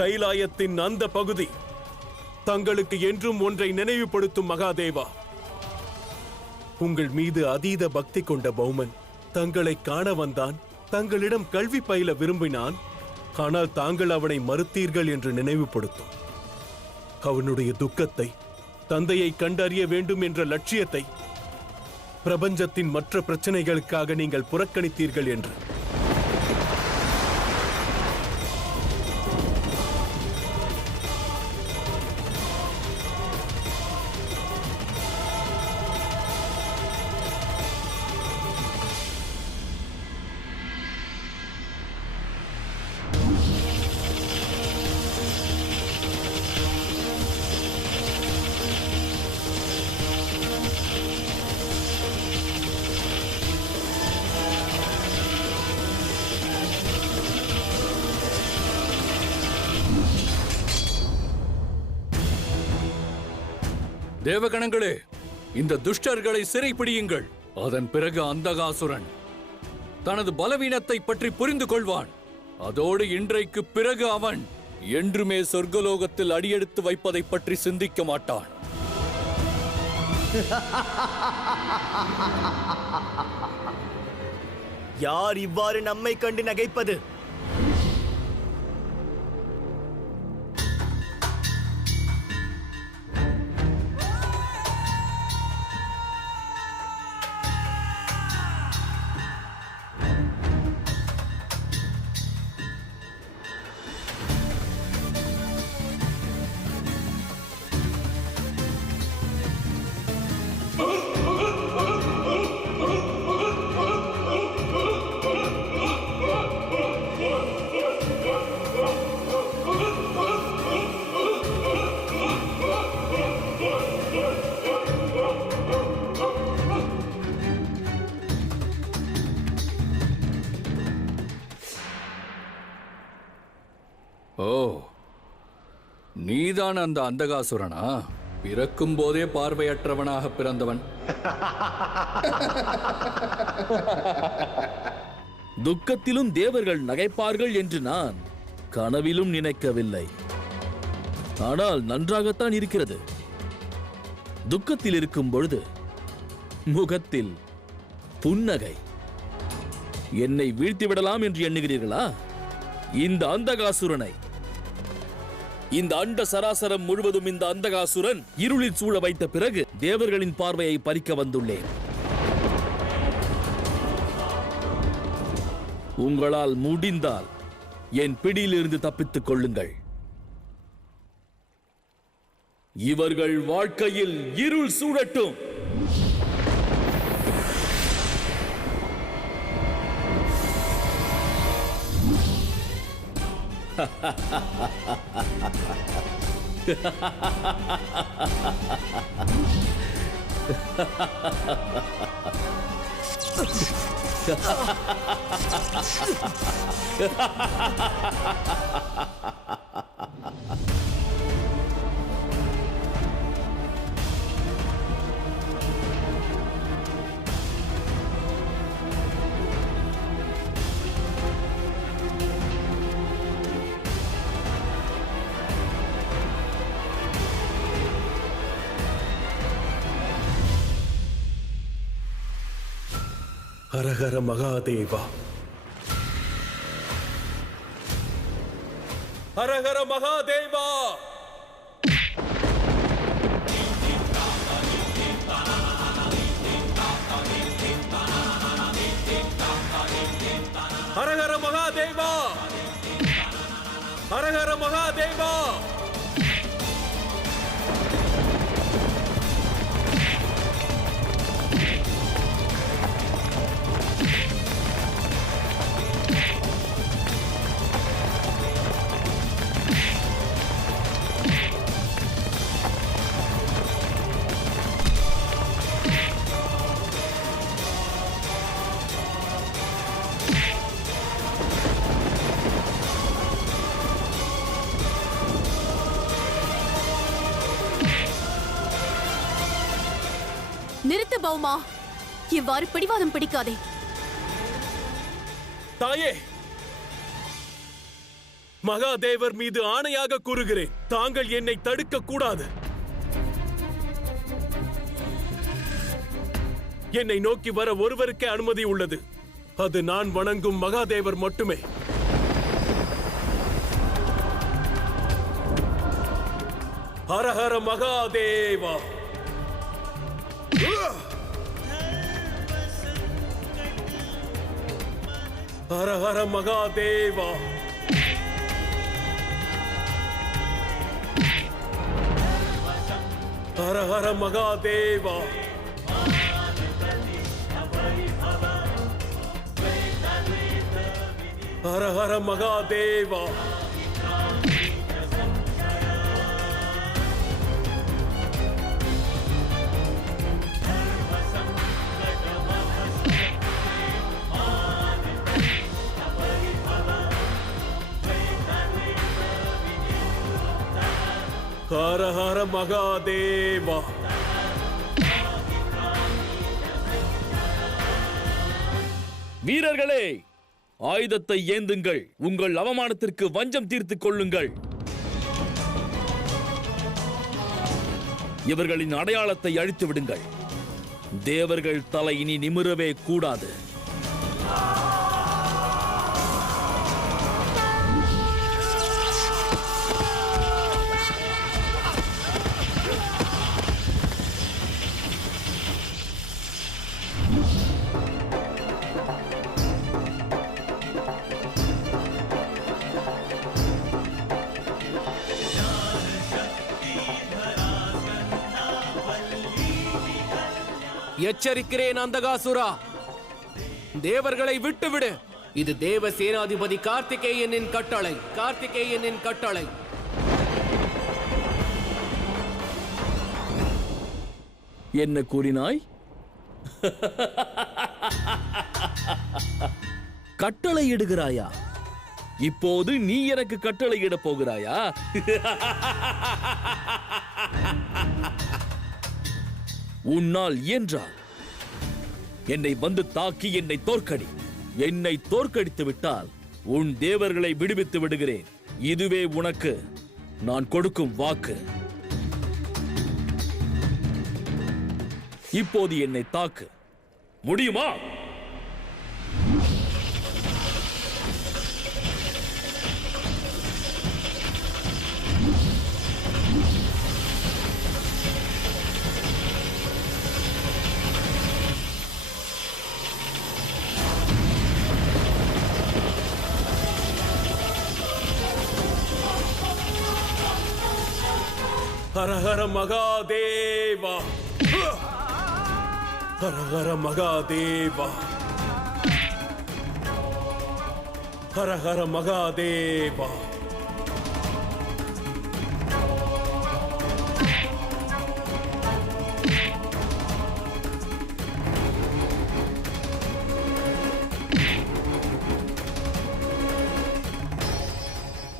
கைலாயத்தின் அந்த பகுதி தங்களுக்கு என்றும் ஒன்றை நினைவுபடுத்தும் மகாதேவா. உங்கள் மீது அதீத பக்தி கொண்ட பௌமன் தங்களை காண வந்தான், தங்களிடம் கல்வி பயில விரும்பினான். ஆனால் தாங்கள் அவனை மறுத்தீர்கள் என்று நினைவுபடுத்தும். அவனுடைய துக்கத்தை, தந்தையை கண்டறிய வேண்டும் என்ற லட்சியத்தை பிரபஞ்சத்தின் மற்ற பிரச்சனைகளுக்காக நீங்கள் புறக்கணித்தீர்கள் என்று. தேவகணங்களே, இந்த துஷ்டர்களை சிறைப்பிடியுங்கள். அதன் பிறகு அந்தகாசுரன் தனது பலவீனத்தை பற்றி புரிந்து கொள்வான். அதோடு இன்றைக்கு பிறகு அவன் என்றுமே சொர்க்கலோகத்தில் அடியெடுத்து வைப்பதை பற்றி சிந்திக்க மாட்டான். யார் இவ்வாறு நம்மை கண்டு நகைப்பது? ஓ, நீதான் அந்த அந்தகாசுரனா? பிறக்கும் போதே பார்வையற்றவனாக பிறந்தவன். துக்கத்திலும் தேவர்கள் நகைப்பார்கள் என்று நான் கனவிலும் நினைக்கவில்லை. ஆனால் நன்றாகத்தான் இருக்கிறது. துக்கத்தில் இருக்கும் பொழுது முகத்தில் புன்னகை. என்னை வீழ்த்திவிடலாம் என்று எண்ணுகிறீர்களா? இந்த அந்தகாசுரனை, இந்த அண்ட சராசரம் முழுவதும் இந்த அந்தகாசுரன் இருளில் சூழ வைத்த பிறகு தேவர்களின் பார்வையை பறிக்க வந்துள்ளேன். உங்களால் முடிந்தால் என் பிடியிலிருந்து தப்பித்துக் கொள்ளுங்கள். இவர்கள் வாழ்க்கையில் இருள் சூழட்டும். ஹரஹர மகாதேவா, ஹரஹர மகாதேவா. ஹரஹர மகாதேவா, ஹரஹர மகாதேவா. நிறுத்து பௌமா, இவ்வாறு பிடிவாதம் பிடிக்காதே. தாயே, மகாதேவர் மீது ஆணையாக கூறுகிறேன், தாங்கள் என்னை தடுக்க கூடாது. என்னை நோக்கி வர ஒருவருக்கே அனுமதி உள்ளது. அது நான் வணங்கும் மகாதேவர் மட்டுமே. ஹரஹர மகாதேவா. ஹரஹர மகாதேவா. ஹரஹர மகாதேவா. ஹரஹர மகாதேவா. ஹரஹர மகாதேவா. வீரர்களே, ஆயுதத்தை ஏந்துங்கள். உங்கள் அவமானத்திற்கு வஞ்சம் தீர்த்துக் கொள்ளுங்கள். இவர்களின் அடையாளத்தை அழித்து விடுங்கள். தேவர்கள் தலை இனி நிமிரவே கூடாது. எச்சரிக்கிறேன் அந்தகாசுரா, தேவர்களை விட்டுவிடு. இது தேவ சேனாதிபதி கார்த்திகேயனின் கட்டளை. கார்த்திகேயனின் கட்டளை. என்ன கூறினாய்? கட்டளை இடுகிறாயா? இப்போது நீ எனக்கு கட்டளை இட போகிறாயா? உன்னால் இயன்றால் என்னை வந்து தாக்கி என்னை தோற்கடி. என்னை தோற்கடித்து விட்டால் உன் தேவர்களை விடுவித்து விடுகிறேன். இதுவே உனக்கு நான் கொடுக்கும் வாக்கு. இப்போது என்னை தாக்கு. முடியுமா? ஹரஹர மகாதேவா. ஹரஹர மகாதேவா. ஹரஹர மகாதேவா.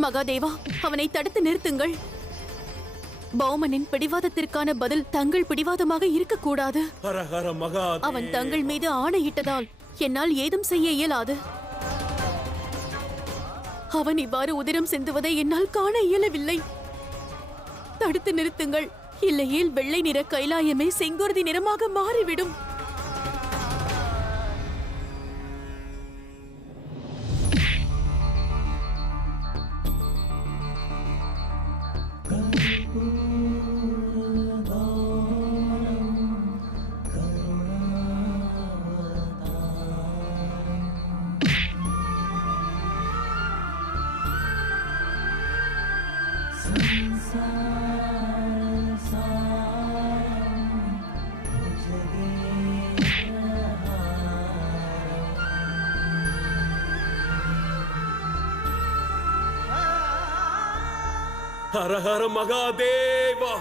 மகாதேவா, அவனை தடுத்து நிறுத்துங்கள். பௌமனின் பிடிவாதத்திற்கான பதில் தங்கள் பிடிவாதமாக இருக்கக்கூடாது. ஹரஹர மகாதேவா. அவன் தங்கள் மீது ஆணையிட்டதால் என்னால் ஏதும் செய்ய இயலாது. அவன் இவ்வாறு உதிரம் சிந்துவதை என்னால் காண இயலவில்லை. தடுத்து நிறுத்துங்கள். இல்லையேல் வெள்ளை நிற கைலாயமே செங்குருதி நிறமாக மாறிவிடும். ஹரஹர மகாதேவா.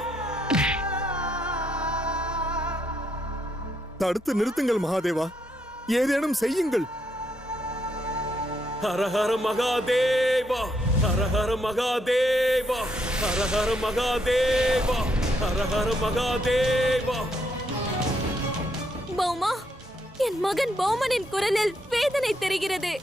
தடுத்து நிறுத்துங்கள் மகாதேவா, ஏதேனும் செய்யுங்கள். ஹரஹர மகாதேவா. ஹரஹர மகாதேவா. ஹரஹர மகாதேவா. ஹரஹர மகாதேவா. பௌமா, என் மகன் பௌமனின் குரலில் வேதனை தெரிகிறது.